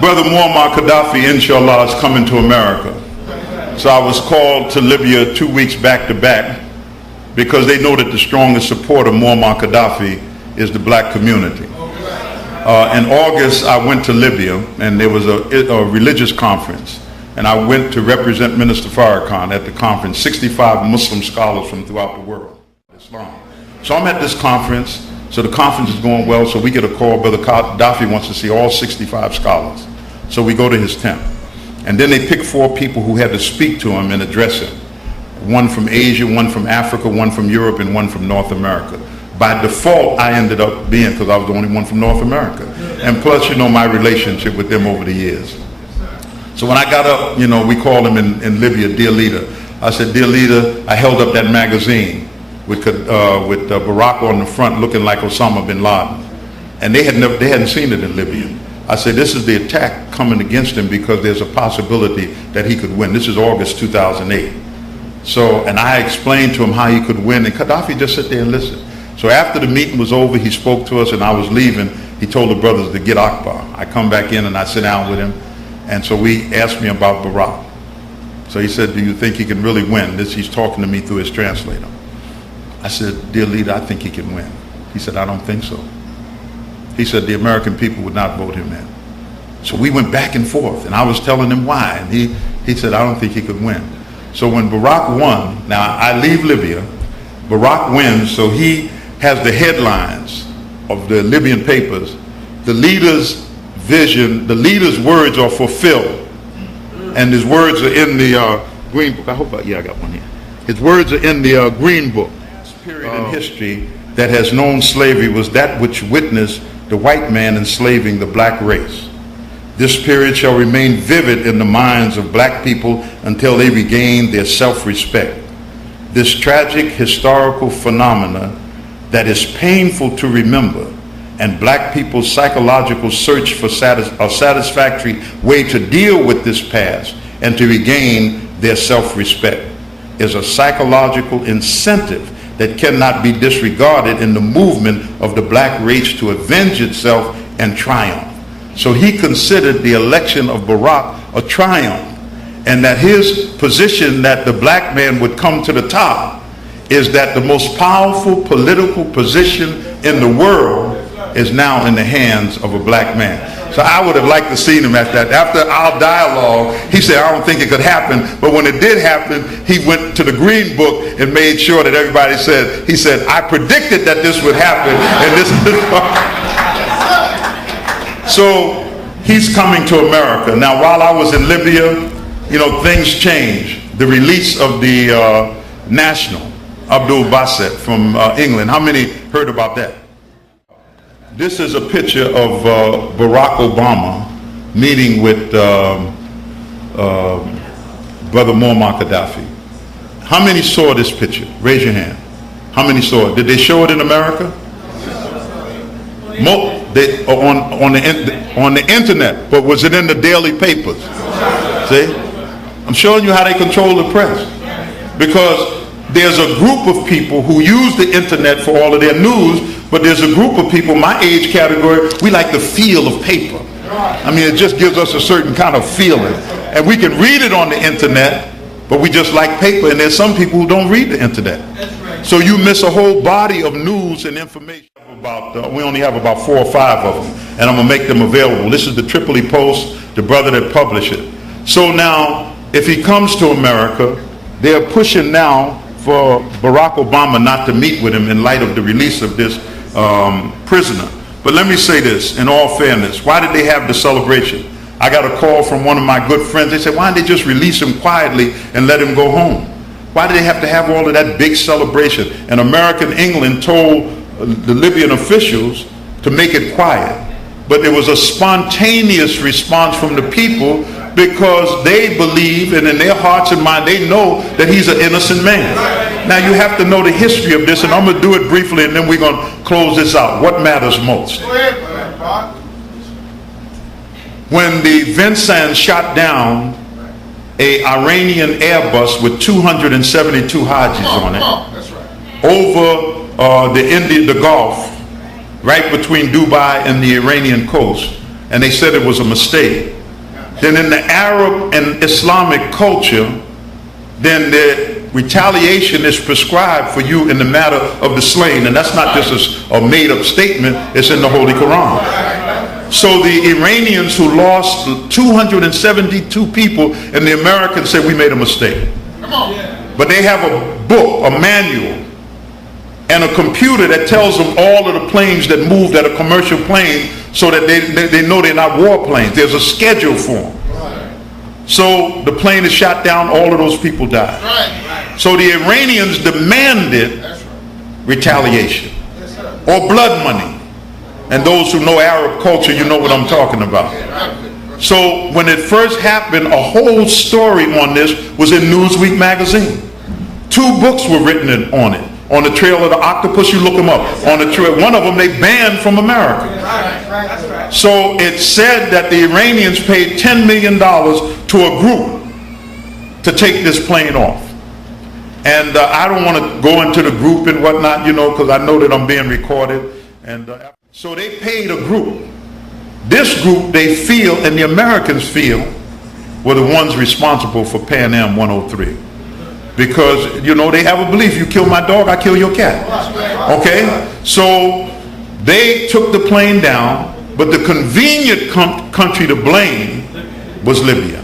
Brother Muammar Gaddafi, inshallah, is coming to America. So I was called to Libya 2 weeks back to back because they know that the strongest support of Muammar Gaddafi is the black community. In August, I went to Libya, and there was a religious conference, and I went to represent Minister Farrakhan at the conference, 65 Muslim scholars from throughout the world, Islam. So I'm at this conference, so the conference is going well, so we get a call, Brother Gaddafi wants to see all 65 scholars. So we go to his tent. And then they pick 4 people who had to speak to him and address him. One from Asia, one from Africa, one from Europe, and one from North America. By default, I ended up being, because I was the only one from North America. And plus, you know, my relationship with them over the years. So when I got up, you know, we called him in Libya, Dear Leader. I said, Dear Leader, I held up that magazine with Barack on the front looking like Osama bin Laden. And they hadn't seen it in Libya. I said, this is the attack coming against him because there's a possibility that he could win. This is August 2008. So, and I explained to him how he could win, and Gaddafi just sat there and listened. So after the meeting was over, he spoke to us, and I was leaving. He told the brothers to get Akbar. I come back in and I sit down with him, and so we asked me about Barack. So he said, do you think he can really win? He's talking to me through his translator. I said, Dear Leader, I think he can win. He said, I don't think so. He said the American people would not vote him in. So we went back and forth, and I was telling him why, and he said, I don't think he could win. So when Barack won, now I leave Libya, Barack wins, so he has the headlines of the Libyan papers. The leader's vision, the leader's words are fulfilled, and his words are in the Green Book. I got one here. His words are in the Green Book. The last period in history that has known slavery was that which witnessed the white man enslaving the black race. This period shall remain vivid in the minds of black people until they regain their self-respect. This tragic historical phenomena that is painful to remember, and black people's psychological search for a satisfactory way to deal with this past and to regain their self-respect, is a psychological incentive that cannot be disregarded in the movement of the black race to avenge itself and triumph. So he considered the election of Barack a triumph, and that his position that the black man would come to the top is that the most powerful political position in the world is now in the hands of a black man. So I would have liked to see him at that. After our dialogue, he said, I don't think it could happen. But when it did happen, he went to the Green Book and made sure that everybody said, he said, I predicted that this would happen. And this So he's coming to America. Now, while I was in Libya, you know, things changed. The release of the National, Abdul Basit from England. How many heard about that? This is a picture of Barack Obama meeting with Brother Muammar Gaddafi. How many saw this picture? Raise your hand. How many saw it? Did they show it in America? On the internet, but was it in the daily papers? See? I'm showing you how they control the press. Because there's a group of people who use the internet for all of their news, but there's a group of people, my age category, we like the feel of paper. I mean, it just gives us a certain kind of feeling. And we can read it on the internet, but we just like paper, and there's some people who don't read the internet. So you miss a whole body of news and information. We only have about 4 or 5 of them, and I'm going to make them available. This is the Tripoli Post, the brother that published it. So now, if he comes to America, they're pushing now for Barack Obama not to meet with him in light of the release of this prisoner. But let me say this, in all fairness, why did they have the celebration? I got a call from one of my good friends. They said, why didn't they just release him quietly and let him go home? Why did they have to have all of that big celebration? And American England told the Libyan officials to make it quiet. But there was a spontaneous response from the people because they believe, and in their hearts and mind, they know that he's an innocent man. Now you have to know the history of this, and I'm going to do it briefly, and then we're going to close this out. What matters most? When the Vincennes shot down an Iranian Airbus with 272 Hajis on it over the Gulf, right between Dubai and the Iranian coast, and they said it was a mistake. Then in the Arab and Islamic culture, then the retaliation is prescribed for you in the matter of the slain. And that's not just a made-up statement, it's in the Holy Quran. So the Iranians who lost 272 people, and the Americans said we made a mistake. But they have a book, a manual, and a computer that tells them all of the planes that moved at a commercial plane, so that they know they're not war planes. There's a schedule for them. So the plane is shot down, all of those people died. So the Iranians demanded retaliation or blood money. And those who know Arab culture, you know what I'm talking about. So when it first happened, a whole story on this was in Newsweek magazine. 2 books were written on it. On the Trail of the Octopus, you look them up. On the trail, one of them they banned from America. So it said that the Iranians paid $10 million to a group to take this plane off. And I don't want to go into the group and whatnot, you know, because I know that I'm being recorded. And so they paid a group. This group they feel, and the Americans feel, were the ones responsible for Pan Am 103. Because, you know, they have a belief, you kill my dog, I kill your cat. Okay? So they took the plane down, but the convenient country to blame was Libya.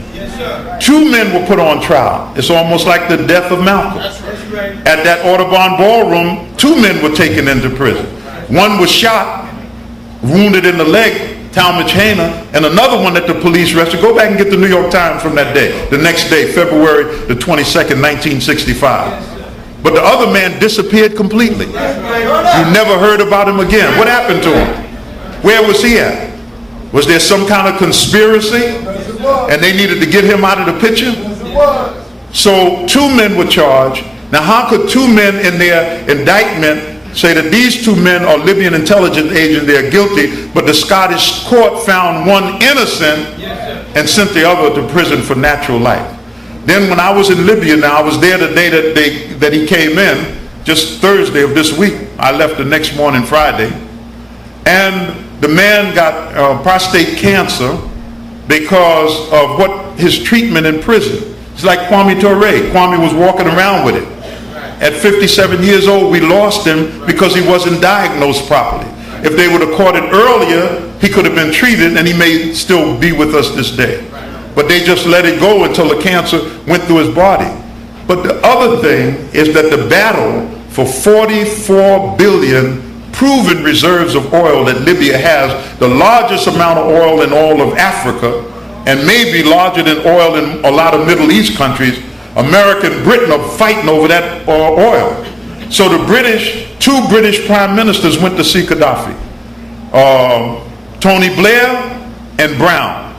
2 men were put on trial. It's almost like the death of Malcolm. At that Audubon ballroom, 2 men were taken into prison. One was shot, wounded in the leg, Talmadge Hainer, and another one that the police arrested. Go back and get the New York Times from that day, the next day, February the 22nd, 1965. But the other man disappeared completely. You never heard about him again. What happened to him? Where was he at? Was there some kind of conspiracy and they needed to get him out of the picture? So 2 men were charged. Now how could 2 men in their indictment say that these 2 men are Libyan intelligence agents, they're guilty, but the Scottish court found one innocent and sent the other to prison for natural life? Then when I was in Libya, now I was there the day that he came in, just Thursday of this week. I left the next morning, Friday, and the man got prostate cancer because of what his treatment in prison. It's like Kwame Ture. Kwame was walking around with it. At 57 years old, we lost him because he wasn't diagnosed properly. If they would have caught it earlier, he could have been treated and he may still be with us this day. But they just let it go until the cancer went through his body. But the other thing is that the battle for 44 billion proven reserves of oil that Libya has, the largest amount of oil in all of Africa, and maybe larger than oil in a lot of Middle East countries, America and Britain are fighting over that oil. So the British, 2 British prime ministers went to see Gaddafi. Tony Blair and Brown.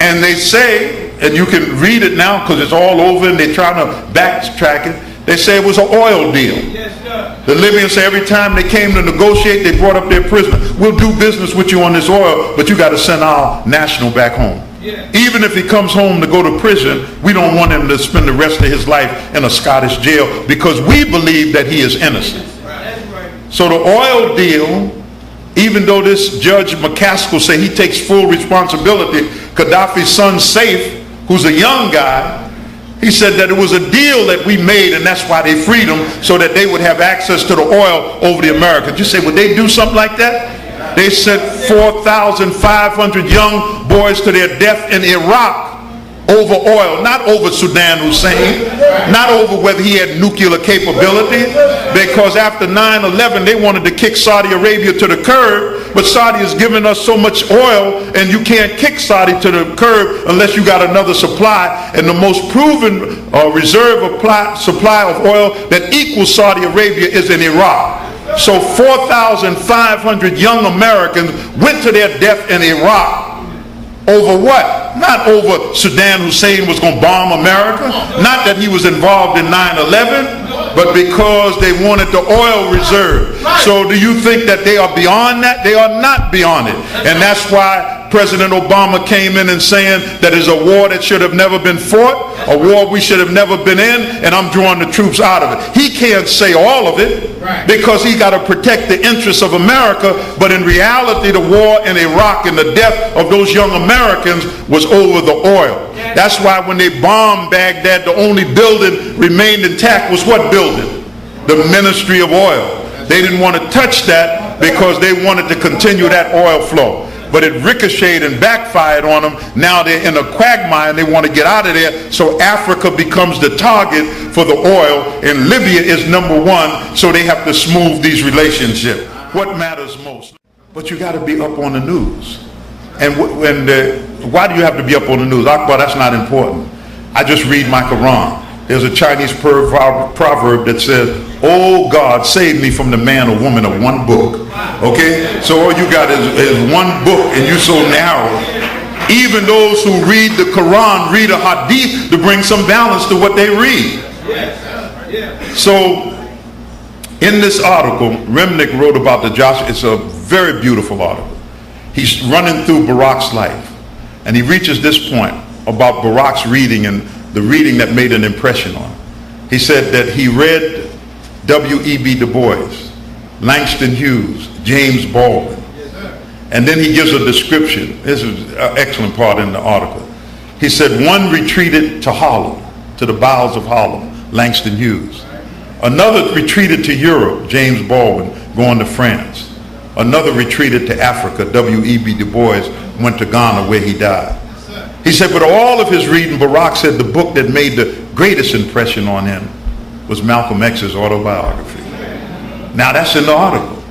And they say, and you can read it now because it's all over and they're trying to backtrack it, they say it was an oil deal. The Libyans say every time they came to negotiate, they brought up their prisoner. We'll do business with you on this oil, but you got to send our national back home. Even if he comes home to go to prison, we don't want him to spend the rest of his life in a Scottish jail because we believe that he is innocent. So the oil deal, even though this Judge McCaskill say he takes full responsibility, Gaddafi's son Saif, who's a young guy, he said that it was a deal that we made and that's why they freed him, so that they would have access to the oil over the Americans. You say, would they do something like that? They sent 4,500 young boys to their death in Iraq over oil, not over Saddam Hussein, not over whether he had nuclear capability, because after 9/11 they wanted to kick Saudi Arabia to the curb, but Saudi has given us so much oil and you can't kick Saudi to the curb unless you got another supply, and the most proven reserve of supply of oil that equals Saudi Arabia is in Iraq. So 4,500 young Americans went to their death in Iraq over what? Not over Saddam Hussein was going to bomb America, not that he was involved in 9/11, but because they wanted the oil reserve. So do you think that they are beyond that? They are not beyond it. And that's why President Obama came in and saying that is a war that should have never been fought, a war we should have never been in, and I'm drawing the troops out of it. He can't say all of it because he got to protect the interests of America, but in reality the war in Iraq and the death of those young Americans was over the oil. That's why when they bombed Baghdad, the only building remained intact was what building? The Ministry of Oil. They didn't want to touch that because they wanted to continue that oil flow. But it ricocheted and backfired on them. Now they're in a quagmire and they want to get out of there. So Africa becomes the target for the oil, and Libya is number one. So they have to smooth these relationships. What matters most? But you got to be up on the news. And why do you have to be up on the news? Akbar, that's not important. I just read my Quran. There's a Chinese proverb that says, "Oh God, save me from the man or woman of one book." Okay? So all you got is one book, and you're so narrow. Even those who read the Quran read a hadith to bring some balance to what they read. So in this article, Remnick wrote about the Joshua. It's a very beautiful article. He's running through Barack's life, and he reaches this point about Barack's reading and the reading that made an impression on him. He said that he read W.E.B. Du Bois, Langston Hughes, James Baldwin, and then he gives a description. This is an excellent part in the article. He said one retreated to Harlem, to the bowels of Harlem, Langston Hughes. Another retreated to Europe, James Baldwin, going to France. Another retreated to Africa, W.E.B. Du Bois went to Ghana where he died. He said, but all of his reading, Barack said the book that made the greatest impression on him was Malcolm X's autobiography. Now that's in the article.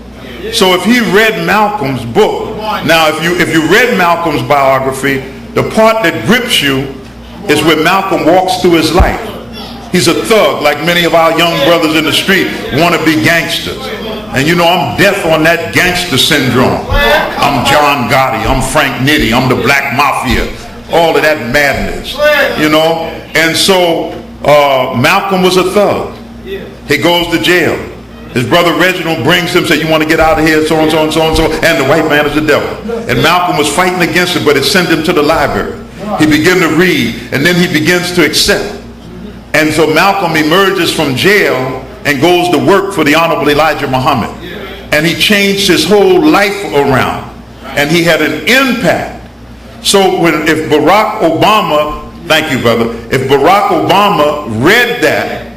So if he read Malcolm's book, now if you read Malcolm's biography, the part that grips you is where Malcolm walks through his life. He's a thug, like many of our young brothers in the street want to be gangsters. And you know, I'm deaf on that gangster syndrome. I'm John Gotti, I'm Frank Nitti, I'm the Black Mafia. All of that madness, you know. And so Malcolm was a thug. He goes to jail. His brother Reginald brings him, says, you want to get out of here, so and so and so and so, and the white man is the devil. And Malcolm was fighting against it, but it sent him to the library. He began to read, and then he begins to accept. And so Malcolm emerges from jail and goes to work for the Honorable Elijah Muhammad. And he changed his whole life around. And he had an impact. So if Barack Obama, thank you brother, if Barack Obama read that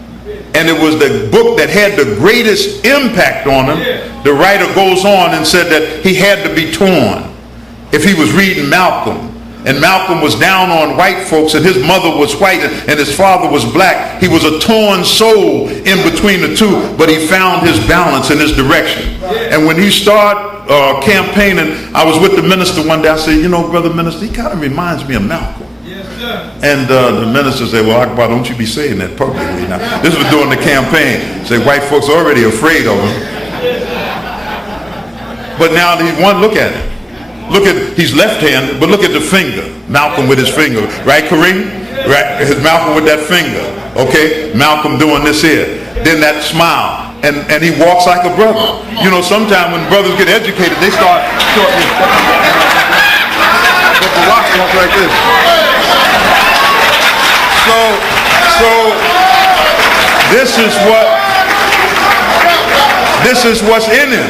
and it was the book that had the greatest impact on him, the writer goes on and said that he had to be torn. If he was reading Malcolm, and Malcolm was down on white folks and his mother was white and his father was black, he was a torn soul in between the two, but he found his balance and his direction. And when he started campaigning, I was with the minister one day. I said, you know, brother minister, he kind of reminds me of Malcolm. And the minister said, well, Akbar, don't you be saying that publicly now. This was during the campaign. Say white folks are already afraid of him. But now look at it. Look at, he's left-handed, but look at the finger. Malcolm with his finger. Right, Kareem? Right, his Malcolm with that finger. Okay? Malcolm doing this here. Then that smile. And he walks like a brother. You know, sometimes when brothers get educated, they start shortening. But Barack walks like this. So this is what's in him.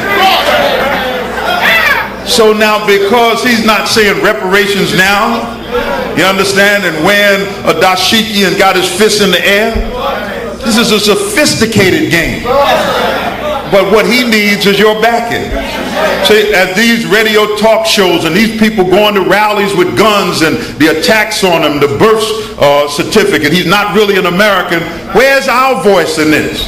So now, because he's not saying reparations now, you understand, and wearing a dashiki and got his fist in the air, this is a sophisticated game. But what he needs is your backing. See, at these radio talk shows and these people going to rallies with guns and the attacks on him, the birth certificate, he's not really an American. Where's our voice in this?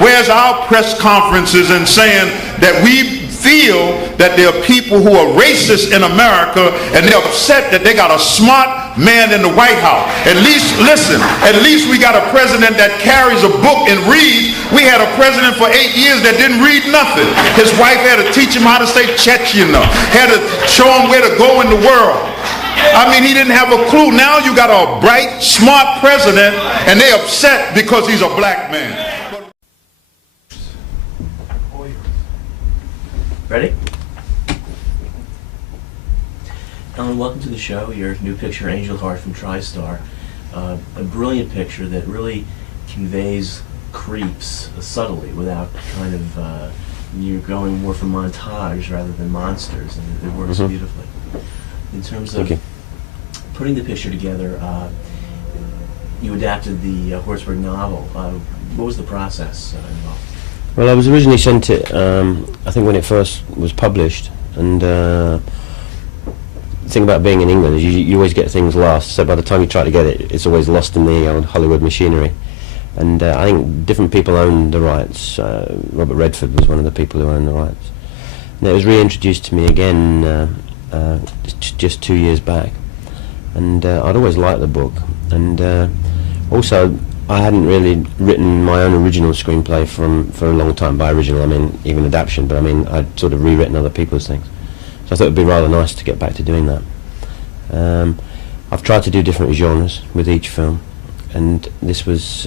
Where's our press conferences and saying that we feel that there are people who are racist in America and they're upset that they got a smart man in the White House? At least, listen, at least we got a president that carries a book and reads. We had a president for 8 years that didn't read nothing. His wife had to teach him how to say Chechnya, had to show him where to go in the world. I mean, he didn't have a clue. Now you got a bright, smart president and they're upset because he's a black man. Ready? Ellen, welcome to the show. Your new picture, Angel Heart from TriStar, a brilliant picture that really conveys creeps subtly without kind of, you're going more for montage rather than monsters, and it works beautifully. In terms of putting the picture together, you adapted the Horsburgh novel. What was the process involved? Well, I was originally sent it, I think when it first was published, and the thing about being in England is you always get things last, so by the time you try to get it, it's always lost in the old Hollywood machinery. And I think different people owned the rights. Robert Redford was one of the people who owned the rights. And it was reintroduced to me again just 2 years back. And I'd always liked the book. And also, I hadn't really written my own original screenplay for a long time. By original, I mean even adaptation, but I mean I'd sort of rewritten other people's things. So I thought it would be rather nice to get back to doing that. I've tried to do different genres with each film, and this was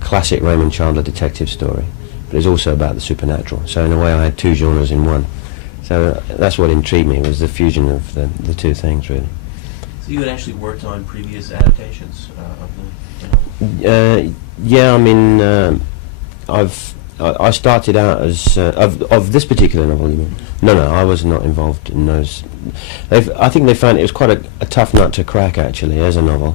classic Raymond Chandler detective story, but it's also about the supernatural. So in a way I had two genres in one. So that's what intrigued me, was the fusion of the two things, really. So you had actually worked on previous adaptations of the novel? Yeah, I mean, I started out as of this particular novel. You mean? No, I was not involved in those. I think they found it was quite a tough nut to crack, actually, as a novel,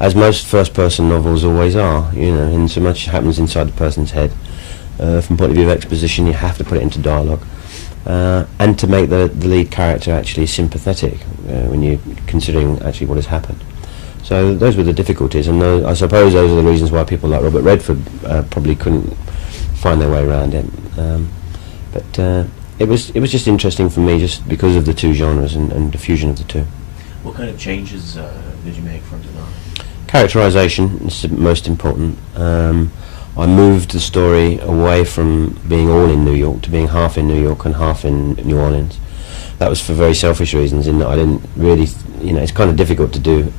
as most first-person novels always are. You know, in so much happens inside the person's head. From the point of view of exposition, you have to put it into dialogue, and to make the lead character actually sympathetic when you're considering actually what has happened. So those were the difficulties, and I suppose those are the reasons why people like Robert Redford probably couldn't find their way around it. But it was just interesting for me, just because of the two genres and the fusion of the two. What kind of changes did you make from the novel? Characterization is the most important. I moved the story away from being all in New York to being half in New York and half in New Orleans. That was for very selfish reasons, in that I didn't really, it's kind of difficult to do,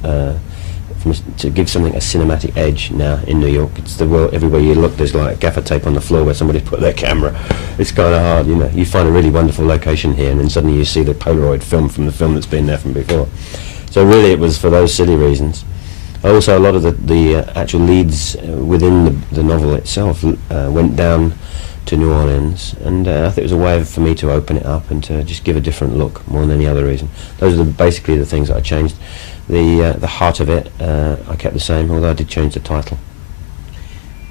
to give something a cinematic edge now in New York. It's the world, everywhere you look there's like gaffer tape on the floor where somebody's put their camera. It's kind of hard, you find a really wonderful location here and then suddenly you see the Polaroid film from the film that's been there from before. So really it was for those silly reasons. Also, a lot of the actual leads within the novel itself went down to New Orleans, and I think it was a way for me to open it up and to just give a different look more than any other reason. Those are basically the things that I changed. The heart of it I kept the same, although I did change the title.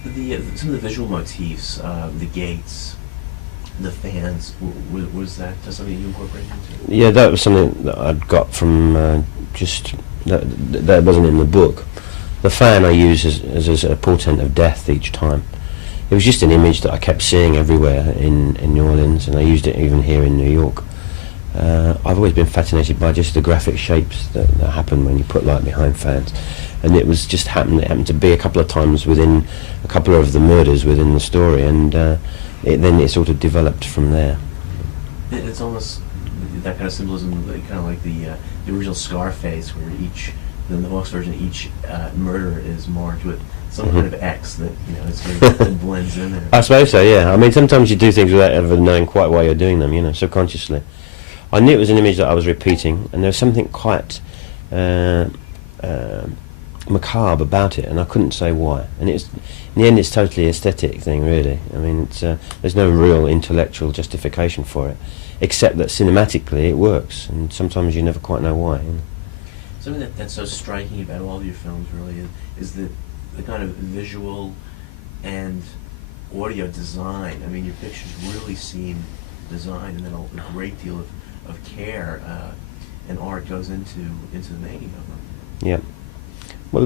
Some of the visual motifs, the gates, the fans, was that something you incorporated into? Yeah, that was something that I'd got from just... That wasn't in the book. The fan I used as a portent of death each time. It was just an image that I kept seeing everywhere in New Orleans, and I used it even here in New York. I've always been fascinated by just the graphic shapes that happen when you put light behind fans, and it was just happened. It happened to be a couple of times within a couple of the murders within the story, and then it sort of developed from there. It's almost that kind of symbolism, kind of like the original Scarface, where in the Mosque version, each murder is marked with some kind of X that it blends in there. I suppose so, yeah. I mean, sometimes you do things without ever knowing quite why you're doing them, subconsciously. I knew it was an image that I was repeating, and there was something quite macabre about it, and I couldn't say why. And in the end, it's totally aesthetic thing, really. I mean, there's no real intellectual justification for it, except that cinematically it works, and sometimes you never quite know why. Something that's so striking about all of your films, really, is the kind of visual and audio design. I mean, your pictures really seem designed, and then a great deal of care and art goes into the making of them. Yeah. Well,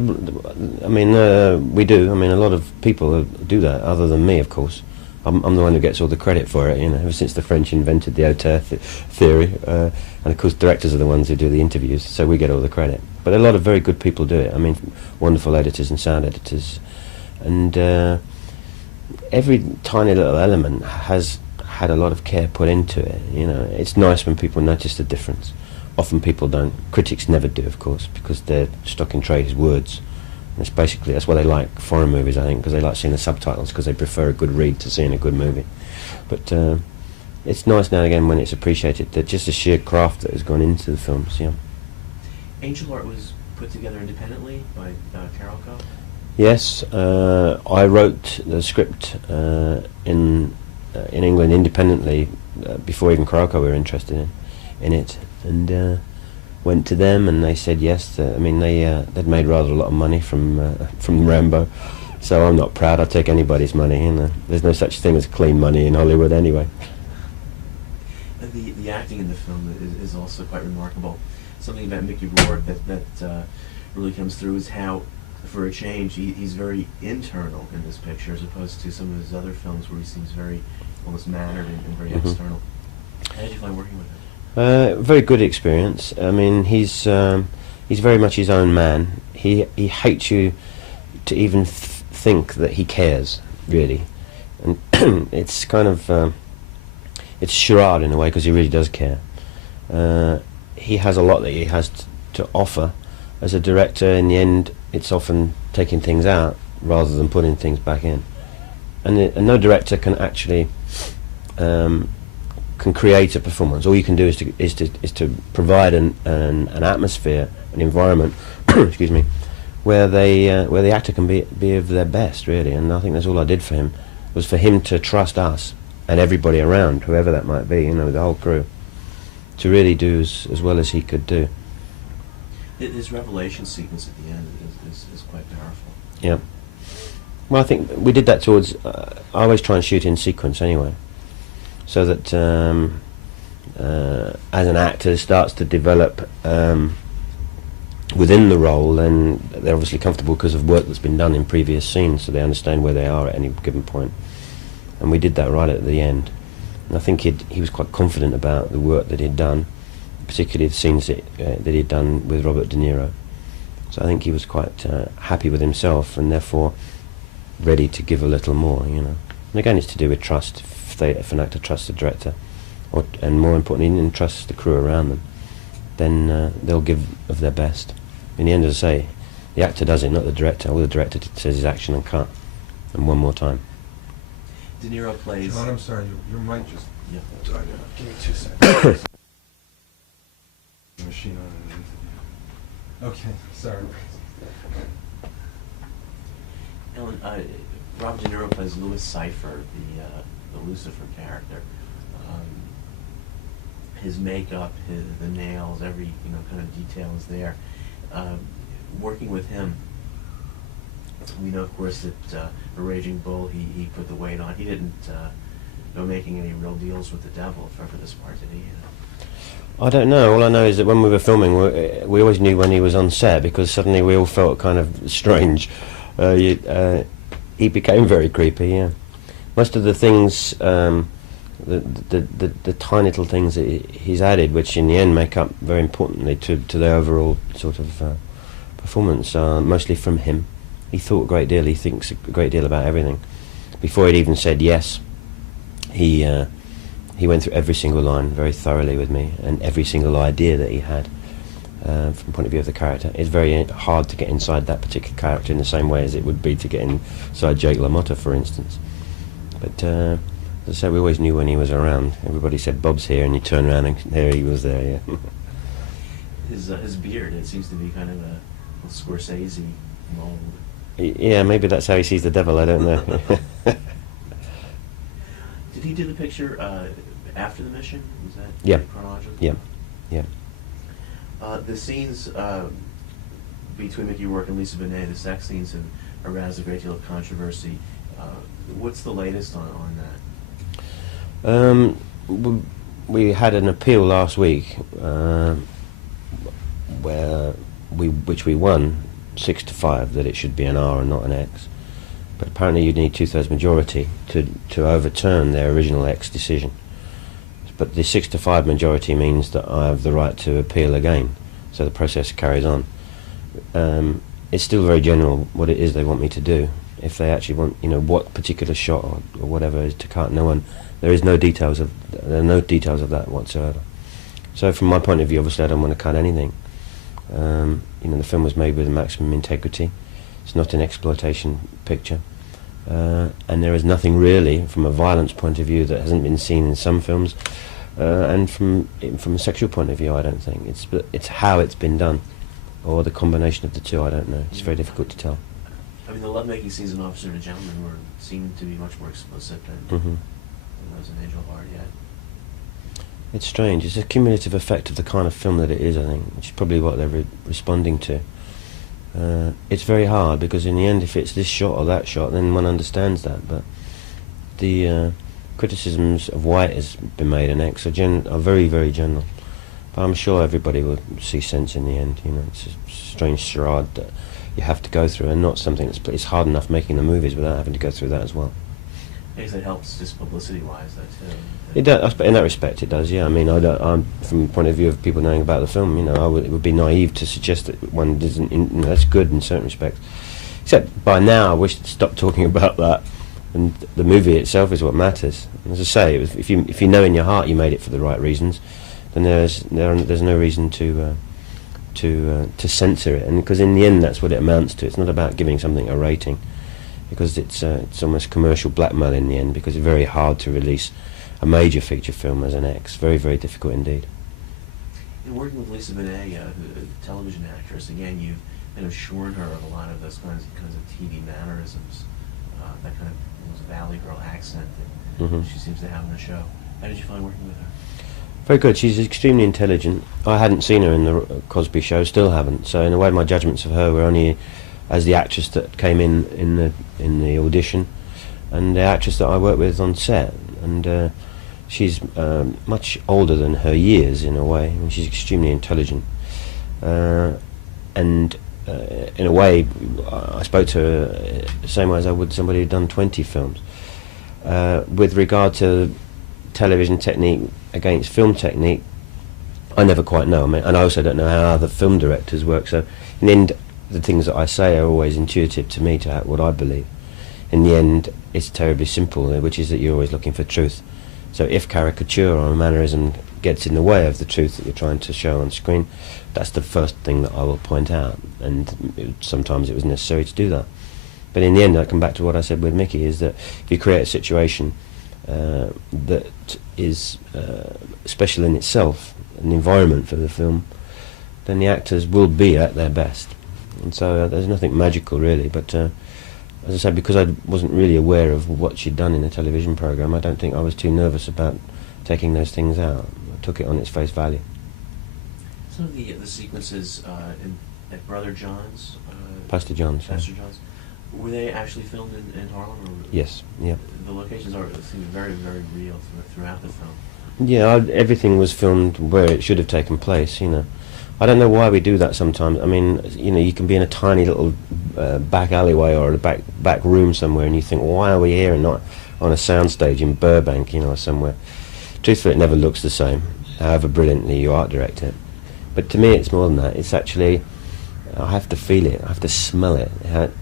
I mean, we do. I mean, a lot of people do that, other than me, of course. I'm the one who gets all the credit for it, ever since the French invented the auteur theory. And of course, directors are the ones who do the interviews, so we get all the credit. But a lot of very good people do it. I mean, wonderful editors and sound editors. And every tiny little element has had a lot of care put into it. It's nice when people notice the difference. Often people don't. Critics never do, of course, because their stock in trade is words. And that's why they like foreign movies, I think, because they like seeing the subtitles, because they prefer a good read to seeing a good movie. But it's nice now and again when it's appreciated, that just the sheer craft that has gone into the films, yeah. Angel Art was put together independently by Carol Co. Yes, I wrote the script in England independently before even Carolco were interested in it, and went to them, and they said yes. I mean, they'd made rather a lot of money from Rambo, so I'm not proud. I'll take anybody's money. You know, there's no such thing as clean money in Hollywood anyway. The acting in the film is also quite remarkable. Something about Mickey Rourke that really comes through is how, for a change, he's very internal in this picture, as opposed to some of his other films where he seems very almost mannered and very external. How did you find working with him? Very good experience. I mean, he's very much his own man. He hates you to even think that he cares, really, and it's kind of it's charade in a way, because he really does care. He has a lot that he has to offer. As a director, in the end, it's often taking things out rather than putting things back in. And no director can actually can create a performance. All you can do is to provide an atmosphere, an environment, excuse me, where the actor can be of their best, really. And I think that's all I did for him, was for him to trust us and everybody around, whoever that might be, you know, the whole crew, to really do as well as he could do. His revelation sequence at the end is quite powerful. Yeah. Well, I think we did that towards... I always try and shoot in sequence anyway, so that as an actor starts to develop within the role, then they're obviously comfortable because of work that's been done in previous scenes, so they understand where they are at any given point. And we did that right at the end. And I think he was quite confident about the work that he'd done, particularly the scenes that he'd done with Robert De Niro. So I think he was quite happy with himself, and therefore ready to give a little more, you know. And again, it's to do with trust. If an actor trusts the director, and more importantly, trusts the crew around them, then they'll give of their best. In the end, as I say, the actor does it, not the director. All the director says is action and cut, and one more time. De Niro plays... John, I'm sorry, your mic just... Yeah. Sorry, give me 2 seconds. Machine on. Okay, sorry. Ellen, Robert De Niro plays Louis Cypher, the Lucifer character. His makeup, the nails, every kind of detail is there. Working with him, we know, of course, that a Raging Bull, he put the weight on. He didn't go making any real deals with the devil for this part, did he? I don't know. All I know is that when we were filming, we always knew when he was on set, because suddenly we all felt kind of strange. He became very creepy, yeah. Most of the things, the tiny little things that he's added, which in the end make up very importantly to the overall sort of performance, are mostly from him. He thought a great deal. He thinks a great deal about everything. Before he'd even said yes, he went through every single line very thoroughly with me, and every single idea that he had from the point of view of the character. It's very hard to get inside that particular character in the same way as it would be to get inside Jake LaMotta, for instance. But as I said, we always knew when he was around. Everybody said, Bob's here, and you turn around and there he was there, yeah. His beard, it seems to be kind of a Scorsese mold. Yeah, maybe that's how he sees the devil, I don't know. Did he do the picture after the mission? Was that Yeah. chronological? Yeah, yeah. The scenes between Mickey Rourke and Lisa Bonet, the sex scenes, have aroused a great deal of controversy. What's the latest on that? We had an appeal last week, which we won 6-5, that it should be an R and not an X. But apparently you'd need 2/3 majority to overturn their original X decision. But the 6-5 majority means that I have the right to appeal again, so the process carries on. It's still very general what it is they want me to do. If they actually want, what particular shot or whatever is to cut, there are no details of that whatsoever. So from my point of view, obviously I don't want to cut anything. The film was made with maximum integrity. It's not an exploitation picture, and there is nothing really from a violence point of view that hasn't been seen in some films, and from a sexual point of view, I don't think. It's how it's been done or the combination of the two. I don't know. It's very difficult to tell. I mean, the lovemaking scenes in Officer and a Gentleman seem to be much more explicit than those in Angel Heart yet. It's strange. It's a cumulative effect of the kind of film that it is, I think, which is probably what they're responding to. It's very hard, because in the end, if it's this shot or that shot, then one understands that. But the criticisms of White has been made in X are very, very general. But I'm sure everybody will see sense in the end. You know, it's a strange charade that you have to go through, and not something it's hard enough making the movies without having to go through that as well. I guess it helps just publicity-wise, though, too. It does, in that respect, it does. Yeah, I mean, I'm from the point of view of people knowing about the film. You know, it would be naive to suggest that one doesn't. You know, that's good in certain respects. Except by now, I wish to stop talking about that, and the movie itself is what matters. And as I say, if you know in your heart you made it for the right reasons, then there's no reason to censor it. And because in the end, that's what it amounts to. It's not about giving something a rating, because it's almost commercial blackmail in the end, because it's very hard to release a major feature film as an X. Very, very difficult indeed. In working with Lisa Bonet, a television actress, again, you've kind of shorn her of a lot of those kinds of TV mannerisms, that kind of Valley Girl accent that she seems to have in the show. How did you find working with her? Very good. She's extremely intelligent. I hadn't seen her in the Cosby Show, still haven't. So in a way, my judgments of her were only as the actress that came in the audition, and the actress that I worked with on set. And she's much older than her years in a way. I mean, she's extremely intelligent, and in a way, I spoke to her the same way as I would somebody who'd done 20 films. With regard to television technique against film technique, I never quite know. I mean, and I also don't know how other film directors work. So in the end, the things that I say are always intuitive to me, to what I believe. In the end, it's terribly simple, which is that you're always looking for truth. So if caricature or mannerism gets in the way of the truth that you're trying to show on screen, that's the first thing that I will point out. And sometimes it was necessary to do that. But in the end, I come back to what I said with Mickey, is that if you create a situation that is special in itself, an environment for the film, then the actors will be at their best. And so there's nothing magical really, but as I said, because I wasn't really aware of what she'd done in the television programme, I don't think I was too nervous about taking those things out. I took it on its face value. Some of the sequences at Brother John's, Pastor John's. Pastor John's, were they actually filmed in Harlem? Or Yes, yeah. The locations seem very, very real throughout the film. Yeah, everything was filmed where it should have taken place, you know. I don't know why we do that sometimes. I mean, you know, you can be in a tiny little back alleyway or a back room somewhere, and you think, why are we here and not on a soundstage in Burbank, you know, or somewhere? Truthfully, it never looks the same, however brilliantly you art direct it. But to me, it's more than that. It's actually, I have to feel it, I have to smell it,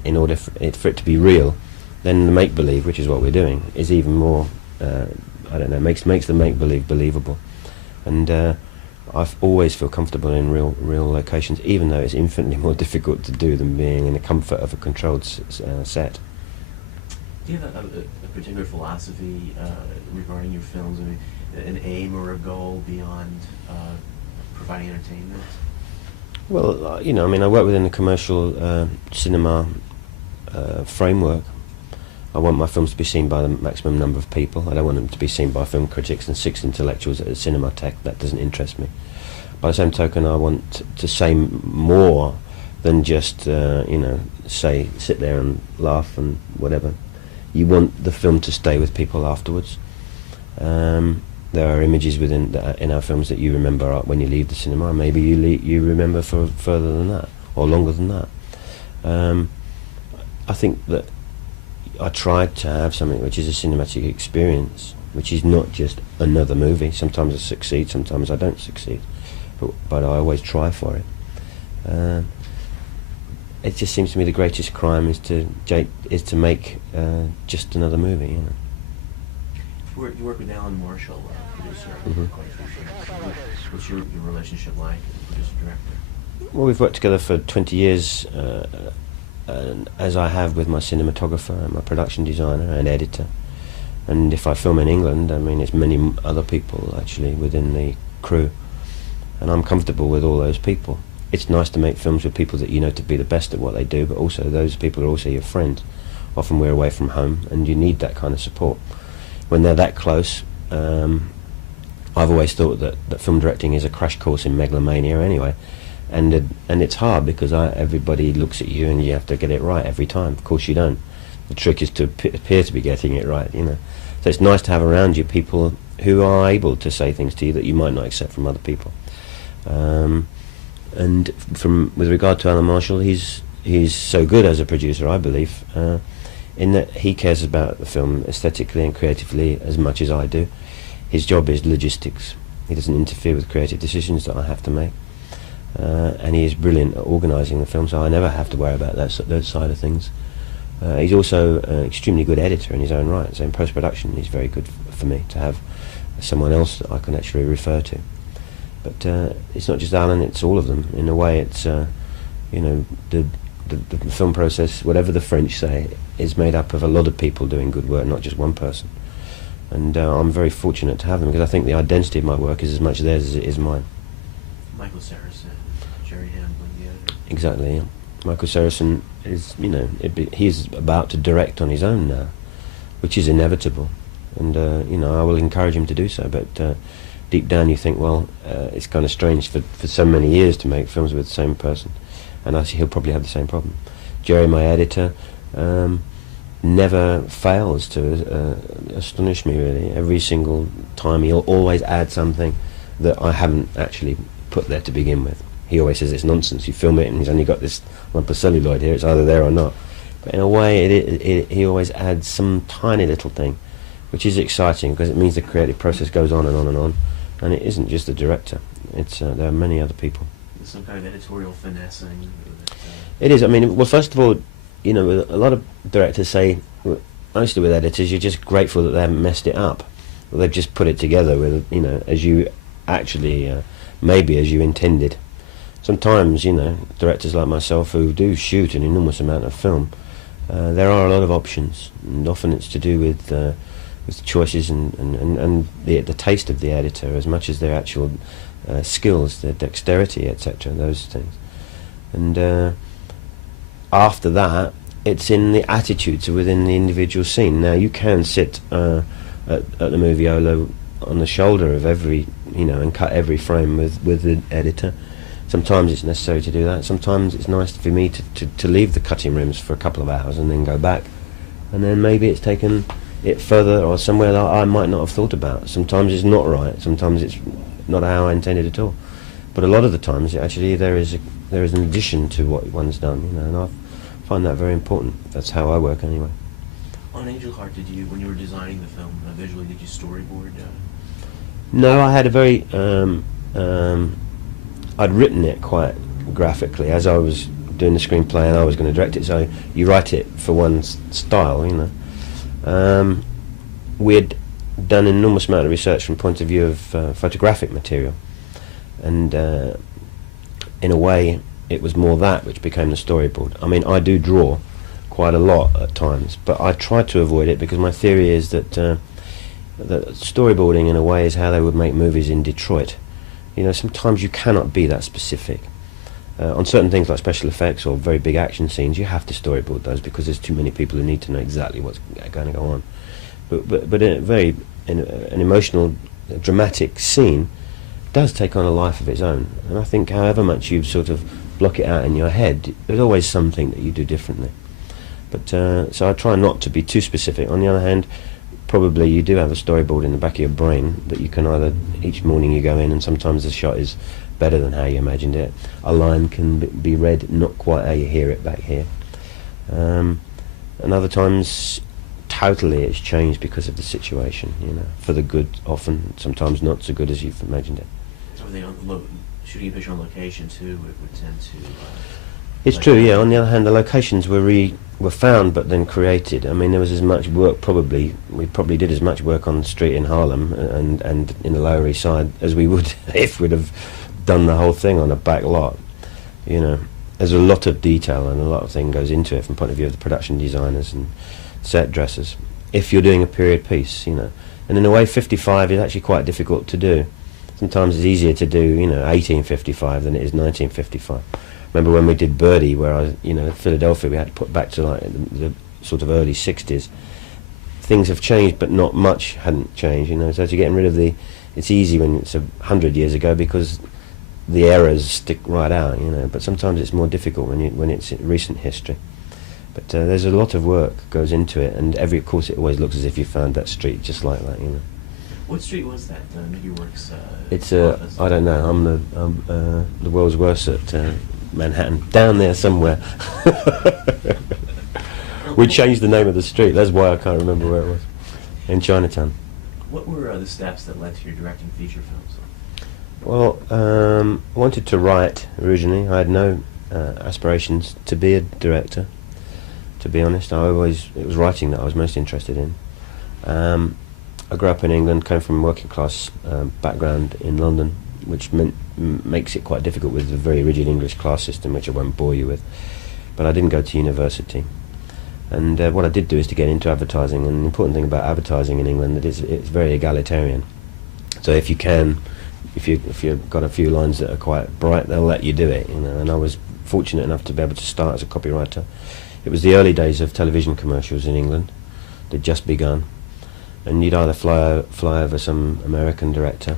in order for it to be real. Then the make-believe, which is what we're doing, is even more, I don't know, makes the make-believe believable. And I always feel comfortable in real locations, even though it's infinitely more difficult to do than being in the comfort of a controlled set. Do you have a particular philosophy regarding your films? I mean, an aim or a goal beyond providing entertainment? Well, you know, I mean, I work within the commercial cinema framework. I want my films to be seen by the maximum number of people. I don't want them to be seen by film critics and 6 intellectuals at a Cinematheque. That doesn't interest me. By the same token, I want to say more than just, you know, sit there and laugh and whatever. You want the film to stay with people afterwards. There are images in our films that you remember when you leave the cinema. Maybe you remember for further than that or longer than that. I think that I tried to have something which is a cinematic experience, which is not just another movie. Sometimes I succeed, sometimes I don't succeed, but I always try for it. It just seems to me the greatest crime is to make just another movie. You know. You work with Alan Marshall, producer. What's your relationship like, producer-director? Well, we've worked together for 20 years. As I have with my cinematographer and my production designer and editor. And if I film in England, I mean, it's many other people actually within the crew. And I'm comfortable with all those people. it's nice to make films with people that you know to be the best at what they do, but also those people are also your friends. Often we're away from home, and you need that kind of support. When they're that close, I've always thought that film directing is a crash course in megalomania anyway, and it's hard because everybody looks at you and you have to get it right every time. Of course you don't. The trick is to appear to be getting it right, you know. So it's nice to have around you people who are able to say things to you that you might not accept from other people. And with regard to Alan Marshall, he's so good as a producer, I believe, in that he cares about the film aesthetically and creatively as much as I do. His job is logistics. He doesn't interfere with creative decisions that I have to make. And he is brilliant at organising the film, so I never have to worry about that side of things. He's also an extremely good editor in his own right, so in post-production he's very good for me to have someone else that I can actually refer to. But it's not just Alan, it's all of them. In a way, it's, you know, the film process, whatever the French say, is made up of a lot of people doing good work, not just one person. And I'm very fortunate to have them, because I think the identity of my work is as much theirs as it is mine. Michael Saracen, Jerry Hamblin, the editor. Exactly, yeah. Michael Saracen is, you know, he's about to direct on his own now, which is inevitable. And, you know, I will encourage him to do so, but deep down you think, well, it's kind of strange for so many years to make films with the same person, and he'll probably have the same problem. Jerry, my editor, never fails to astonish me, really. Every single time he'll always add something that I haven't actually put there to begin with. He always says it's nonsense, you film it and he's only got this lump of celluloid here, it's either there or not. But in a way he always adds some tiny little thing, which is exciting because it means the creative process goes on and on and on, and it isn't just the director, it's there are many other people. There's some kind of editorial finessing. It is, I mean, well, first of all, you know, a lot of directors say, mostly with editors, you're just grateful that they haven't messed it up. Well, they've just put it together with, you know, as you actually, maybe as you intended. Sometimes, you know, directors like myself who do shoot an enormous amount of film, there are a lot of options, and often it's to do with choices and the taste of the editor as much as their actual skills, their dexterity, etc., those things. And after that, it's in the attitudes within the individual scene. Now, you can sit at the Moviola on the shoulder of every, you know, and cut every frame with the editor. Sometimes it's necessary to do that. Sometimes it's nice for me to leave the cutting rooms for a couple of hours and then go back. And then maybe it's taken it further or somewhere that I might not have thought about. Sometimes it's not right. Sometimes it's not how I intended at all. But a lot of the times, actually, there is an addition to what one's done, you know, and I find that very important. That's how I work anyway. On Angel Heart, did you, when you were designing the film visually, did you storyboard? No, I had a very I'd written it quite graphically as I was doing the screenplay, and I was going to direct it. So you write it for one's style, you know. We had done an enormous amount of research from the point of view of photographic material, and in a way it was more that which became the storyboard. I mean, I do draw quite a lot at times, but I try to avoid it because my theory is that storyboarding in a way is how they would make movies in Detroit. You know, sometimes you cannot be that specific. On certain things like special effects or very big action scenes, you have to storyboard those because there's too many people who need to know exactly what's going to go on. But in an emotional, dramatic scene does take on a life of its own. And I think however much you sort of block it out in your head, there's always something that you do differently. But so I try not to be too specific. On the other hand, probably you do have a storyboard in the back of your brain that you can either, each morning you go in and sometimes the shot is better than how you imagined it. A line can be read not quite how you hear it back here. And other times, totally it's changed because of the situation, you know, for the good often, sometimes not so good as you've imagined it. So they shooting a picture on location too, it would tend to... It's true, yeah. On the other hand, the locations were found but then created. I mean, there was as much work we probably did as much work on the street in Harlem and in the Lower East Side as we would if we'd have done the whole thing on a back lot. You know, there's a lot of detail and a lot of thing goes into it from the point of view of the production designers and set dressers. If you're doing a period piece, you know. And in a way, 55 is actually quite difficult to do sometimes it's easier to do, 1855 than it is 1955. Remember when we did Birdie, where I was, Philadelphia, we had to put back to like the sort of early 60s. Things have changed, but not much hadn't changed, So as you're getting rid of it's easy when it's 100 years ago because the errors stick right out, But sometimes it's more difficult when it's recent history. But there's a lot of work goes into it, and of course, it always looks as if you found that street just like that, What street was that? MediaWorks. It's I don't know. I'm the world's worst at Manhattan, down there somewhere. We changed the name of the street. That's why I can't remember where it was. In Chinatown. What were the steps that led to your directing feature films? Well, I wanted to write originally. I had no aspirations to be a director. To be honest, it was writing that I was most interested in. I grew up in England, came from a working class background in London, which makes it quite difficult with the very rigid English class system, which I won't bore you with. But I didn't go to university. And what I did do is to get into advertising, and the important thing about advertising in England is it's very egalitarian. So if you've got a few lines that are quite bright, they'll let you do it, And I was fortunate enough to be able to start as a copywriter. It was the early days of television commercials in England. They'd just begun, and you'd either fly over some American director,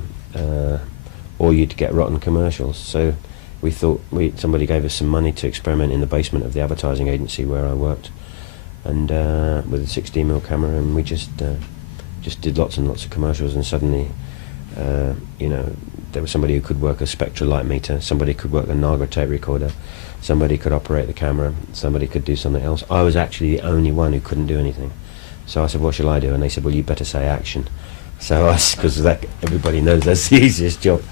or you'd get rotten commercials. So we thought somebody gave us some money to experiment in the basement of the advertising agency where I worked, and with a 16mm camera, and we just did lots and lots of commercials. And suddenly, there was somebody who could work a spectral light meter, somebody could work a Nagra tape recorder, somebody could operate the camera, somebody could do something else. I was actually the only one who couldn't do anything. So I said, what shall I do? And they said, well, you better say action. So because everybody knows that's the easiest job.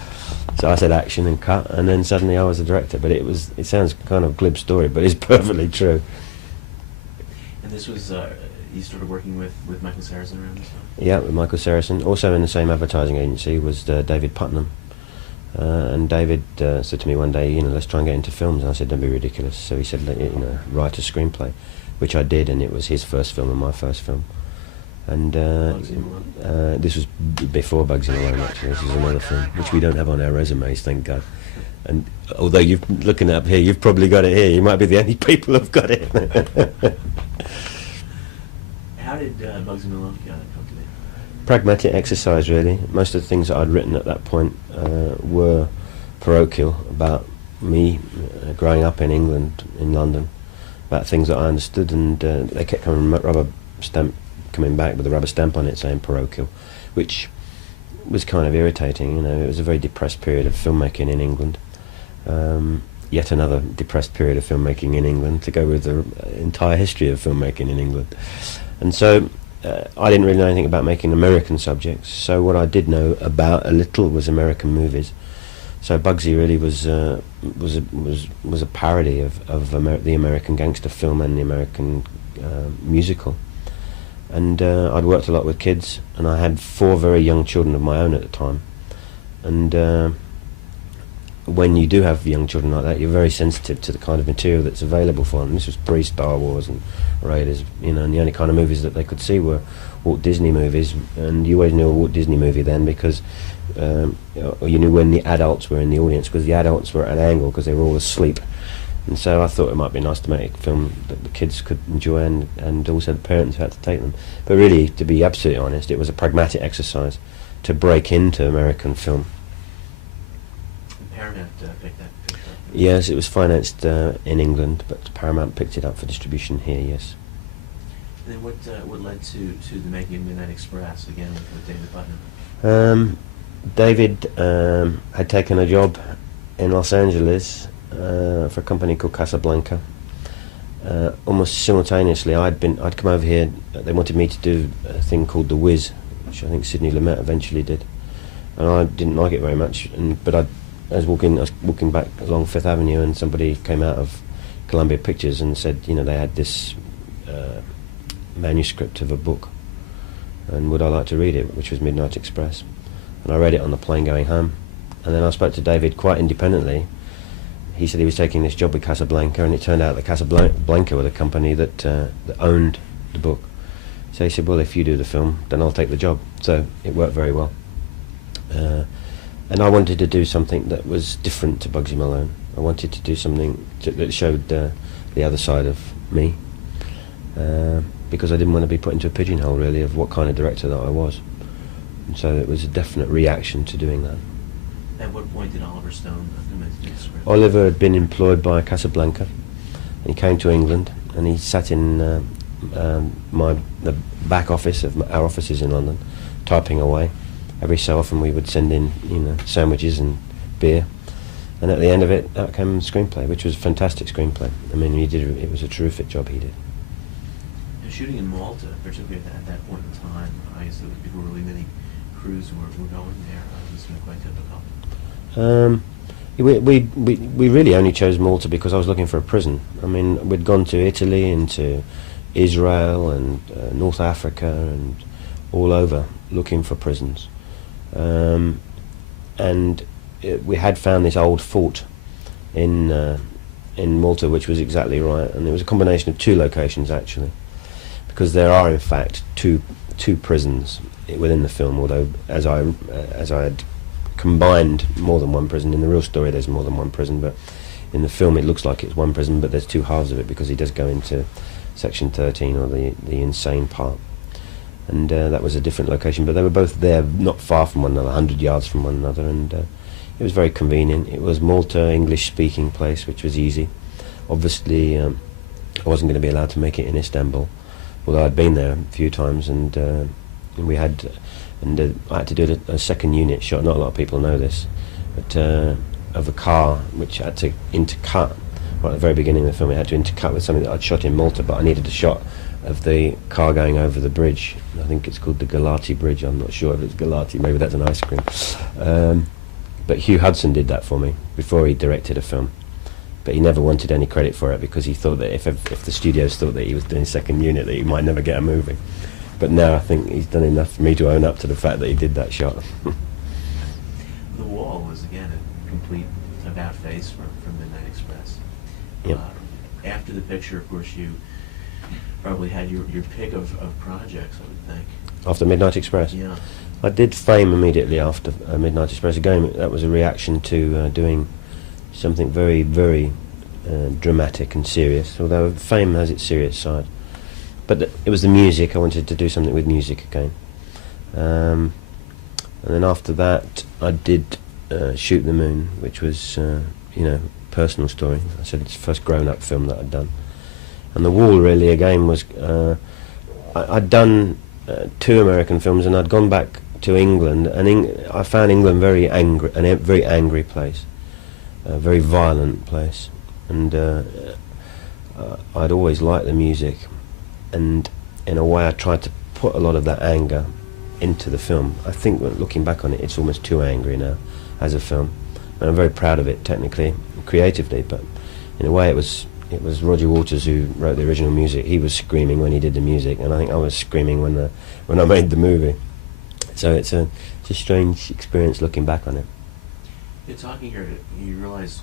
So I said action and cut, and then suddenly I was a director. But it sounds kind of a glib story, but it's perfectly true. And this was, you started working with Michael Saracen around this time? Yeah, with Michael Saracen. Also in the same advertising agency was David Putnam. And David said to me one day, let's try and get into films. And I said, don't be ridiculous. So he said, write a screenplay, which I did, and it was his first film and my first film. And this was before Bugsy Malone, actually. This is another film, which we don't have on our resumes, thank God. And although you're looking up here, you've probably got it here. You might be the only people who've got it. How did Bugsy Malone come to be? Pragmatic exercise, really. Most of the things that I'd written at that point were parochial, about me growing up in England, in London, about things that I understood, and they kept coming back with a rubber stamp on it saying parochial, which was kind of irritating. It was a very depressed period of filmmaking in England. Yet another depressed period of filmmaking in England to go with the entire history of filmmaking in England. And so I didn't really know anything about making American subjects, so what I did know about a little was American movies. So Bugsy really was a parody of the American gangster film and the American musical. And I'd worked a lot with kids, and I had 4 very young children of my own at the time. And when you do have young children like that, you're very sensitive to the kind of material that's available for them. This was pre-Star Wars and Raiders, and the only kind of movies that they could see were Walt Disney movies, and you always knew a Walt Disney movie then because you knew when the adults were in the audience, because the adults were at an angle because they were all asleep. And so I thought it might be nice to make a film that the kids could enjoy, and also the parents who had to take them. But really, to be absolutely honest, it was a pragmatic exercise to break into American film. Paramount picked that up? Yes, it was financed in England, but Paramount picked it up for distribution here, yes. And then what led to the making of Midnight Express, again with David Putnam? David had taken a job in Los Angeles for a company called Casablanca. Almost simultaneously, I'd come over here. They wanted me to do a thing called The Wiz, which I think Sidney Lumet eventually did, and I didn't like it very much. But I was walking back along Fifth Avenue, and somebody came out of Columbia Pictures and said, they had this manuscript of a book, and would I like to read it, which was Midnight Express. And I read it on the plane going home, and then I spoke to David quite independently. He said he was taking this job with Casablanca, and it turned out that Casablanca were the company that owned the book. So he said, well, if you do the film, then I'll take the job. So it worked very well. And I wanted to do something that was different to Bugsy Malone. I wanted to do something that showed the other side of me, because I didn't want to be put into a pigeonhole, really, of what kind of director that I was. And so it was a definite reaction to doing that. At what point did Oliver Stone come into the script? Oliver had been employed by Casablanca, and he came to England, and he sat in the back office of our offices in London, typing away. Every so often we would send in, sandwiches and beer, and at the end of it, out came a screenplay, which was a fantastic screenplay. I mean, it was a terrific job he did. Shooting in Malta, particularly at that point in time, I guess before really many crews were going there, it was quite difficult. We really only chose Malta because I was looking for a prison. I mean, we'd gone to Italy and to Israel and North Africa and all over looking for prisons. We had found this old fort in Malta, which was exactly right, and it was a combination of two locations actually, because there are in fact two prisons within the film. Although as I had combined more than one prison. In the real story, there's more than one prison, but in the film, it looks like it's one prison, but there's two halves of it because he does go into Section 13 or the insane part. And that was a different location, but they were both there, not far from one another, 100 yards from one another, and it was very convenient. It was Malta, English-speaking place, which was easy. Obviously, I wasn't going to be allowed to make it in Istanbul, although I'd been there a few times, and I had to do a second unit shot. Not a lot of people know this, but of a car which had to intercut right at the very beginning of the film. It had to intercut with something that I'd shot in Malta, but I needed a shot of the car going over the bridge. I think it's called the Galati Bridge. I'm not sure if it's Galati. Maybe that's an ice cream. But Hugh Hudson did that for me before he directed a film. But he never wanted any credit for it because he thought that if the studios thought that he was doing second unit, that he might never get a movie. But now I think he's done enough for me to own up to the fact that he did that shot. The Wall was, again, a complete about-face from Midnight Express. Yep. After the picture, of course, you probably had your pick of projects, I would think. After Midnight Express? Yeah. I did Fame immediately after Midnight Express. Again, that was a reaction to doing something very, very dramatic and serious, although Fame has its serious side. But it was the music. I wanted to do something with music again. And then after that, I did Shoot the Moon, which was, personal story. I said it's the first grown-up film that I'd done. And The Wall, really, again, was... I'd done 2 American films, and I'd gone back to England, and I found England very angry, a very angry place, a very violent place. And I'd always liked the music. And in a way I tried to put a lot of that anger into the film. I think looking back on it, it's almost too angry now as a film. And I'm very proud of it technically, creatively, but in a way it was Roger Waters who wrote the original music. He was screaming when he did the music, and I think I was screaming when I made the movie. So it's a strange experience looking back on it. You're talking here, you realize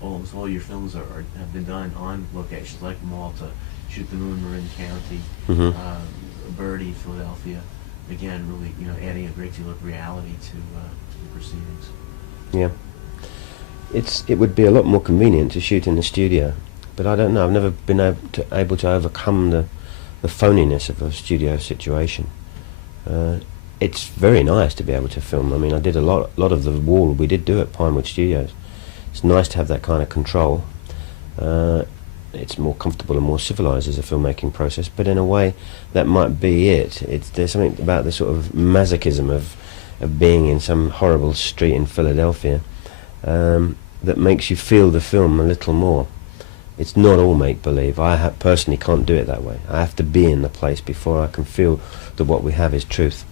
almost all your films have been done on locations like Malta, Shoot the Moon, Marin County, Birdie, Philadelphia. Again, really, adding a great deal of reality to the proceedings. Yeah, it would be a lot more convenient to shoot in the studio, but I don't know. I've never been able to overcome the phoniness of a studio situation. It's very nice to be able to film. I mean, I did a lot of The Wall. We did do at Pinewood Studios. It's nice to have that kind of control. It's more comfortable and more civilized as a filmmaking process, but in a way that might be it. There's something about the sort of masochism of being in some horrible street in Philadelphia that makes you feel the film a little more. It's not all make-believe. I personally can't do it that way. I have to be in the place before I can feel that what we have is truth,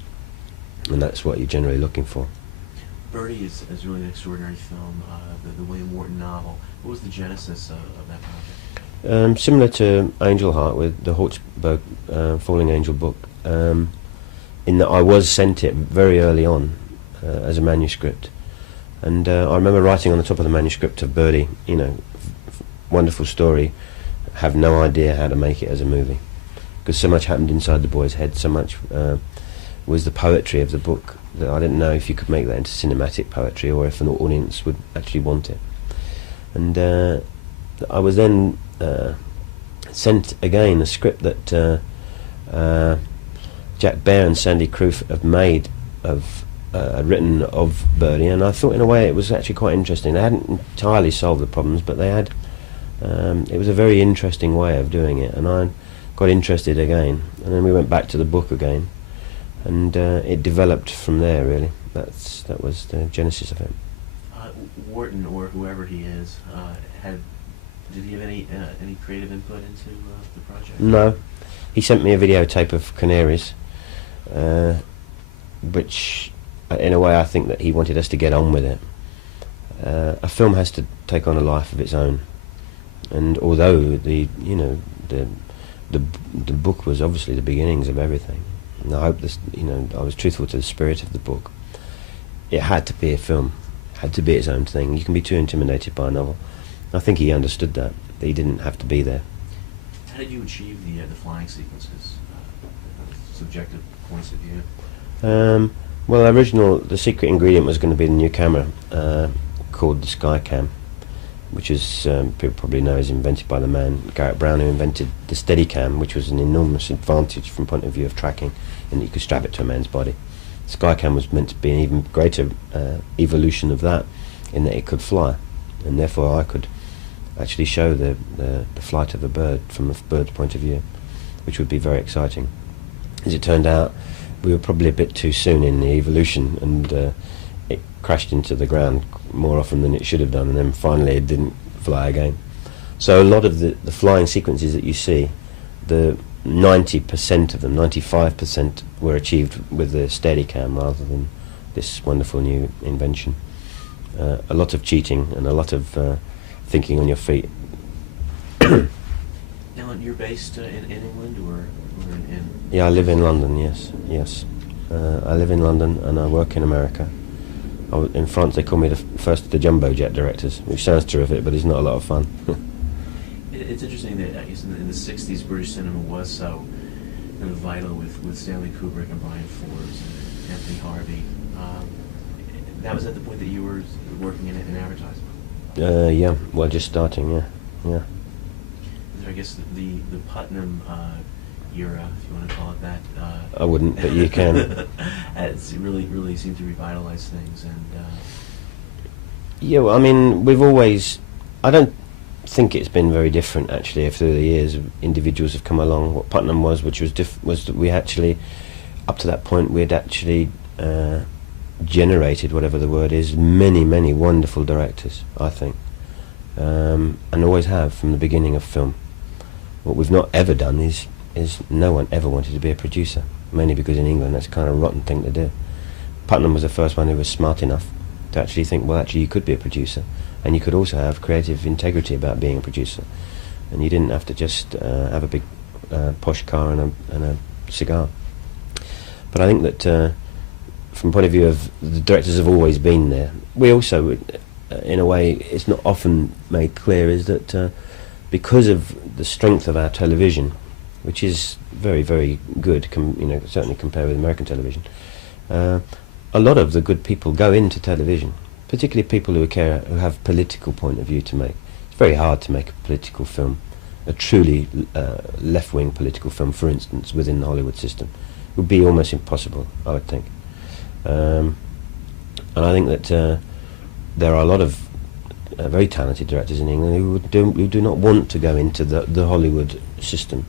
and that's what you're generally looking for. Birdie is really an extraordinary film, the William Wharton novel. What was the genesis of that project? Similar to Angel Heart with the Hawksburg Falling Angel book, in that I was sent it very early on as a manuscript, and I remember writing on the top of the manuscript of Birdie, wonderful story, have no idea how to make it as a movie, because so much happened inside the boy's head, so much was the poetry of the book. That I didn't know if you could make that into cinematic poetry or if an audience would actually want it. And I was then sent again a script that Jack Bear and Sandy Croof have made of written of Birdie, and I thought in a way it was actually quite interesting. They hadn't entirely solved the problems, but they had. It was a very interesting way of doing it, and I got interested again. And then we went back to the book again, and it developed from there. Really, that was the genesis of it. Wharton, or whoever he is, did he have any creative input into the project? No, he sent me a videotape of Canaries, which, in a way, I think that he wanted us to get on with it. A film has to take on a life of its own, and although the book was obviously the beginnings of everything, and I hope this, I was truthful to the spirit of the book. It had to be a film, had to be its own thing. You can be too intimidated by a novel. I think he understood that he didn't have to be there. How did you achieve the flying sequences, subjective points of view? Well, the secret ingredient was going to be the new camera called the Skycam, which is, people probably know, is invented by the man Garrett Brown, who invented the Steadicam, which was an enormous advantage from point of view of tracking, in that you could strap it to a man's body. Skycam was meant to be an even greater evolution of that, in that it could fly, and therefore I could actually show the flight of a bird from a bird's point of view, which would be very exciting. As it turned out, we were probably a bit too soon in the evolution, and it crashed into the ground more often than it should have done, and then finally it didn't fly again. So a lot of the flying sequences that you see, the 90% of them, 95% were achieved with the Steadicam rather than this wonderful new invention. A lot of cheating and a lot of thinking on your feet. Now, you're based in England or in... Yeah, I live in London, yes. I live in London and I work in America. In France they call me the first of the jumbo jet directors, which sounds terrific, but it's not a lot of fun. It's interesting that, I guess, in the 60s, British cinema was so vital with Stanley Kubrick and Brian Ford and Anthony Harvey. That was at the point that you were working in advertising? Yeah, well, just starting, yeah. I guess the Putnam era, if you want to call it that. I wouldn't, but you can. It's really seemed to revitalize things, and yeah, well, I mean, we've always. I don't think it's been very different actually. Through the years, individuals have come along. What Putnam was, which was was that we actually, up to that point, we had actually generated, whatever the word is, many wonderful directors. I think, and always have from the beginning of film. What we've not ever done is no one ever wanted to be a producer, mainly because in England that's a kind of rotten thing to do. Putnam was the first one who was smart enough to actually think, well, actually you could be a producer, and you could also have creative integrity about being a producer, and you didn't have to just have a big posh car and a cigar. But I think that from the point of view of the directors have always been there. We also, in a way, it's not often made clear, is that because of the strength of our television, which is very good, certainly compared with American television, a lot of the good people go into television, particularly people who have political point of view to make. It's very hard to make a political film, a truly left-wing political film, for instance, within the Hollywood system. It would be almost impossible, I would think. And I think that there are a lot of very talented directors in England who do not want to go into the Hollywood system.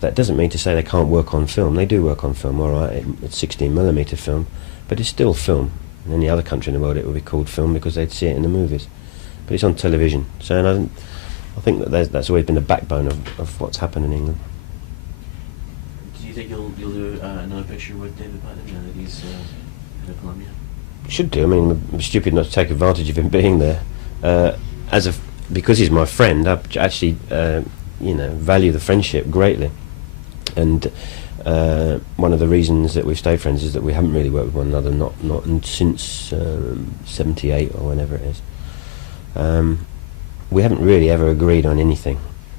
That doesn't mean to say they can't work on film. They do work on film, all right. It's 16mm film, but it's still film. In any other country in the world it would be called film because they'd see it in the movies. But it's on television. So and I think that that's always been the backbone of what's happened in England. Do you think you'll do another picture with David Putnam now that he's in Columbia? Should do. I mean, I'm stupid not to take advantage of him being there. Because he's my friend, I actually value the friendship greatly. And one of the reasons that we've stayed friends is that we haven't really worked with one another, not since '78 or whenever it is. We haven't really ever agreed on anything,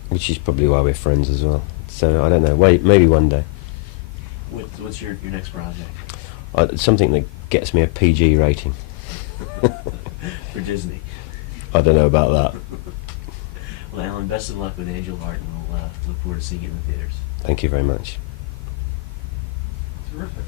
which is probably why we're friends as well. So I don't know. Wait, maybe one day. What's your next project? Something that gets me a PG rating. For Disney. I don't know about that. Well, Alan, best of luck with Angel Heart, and we'll look forward to seeing it in the theaters. Thank you very much. Terrific.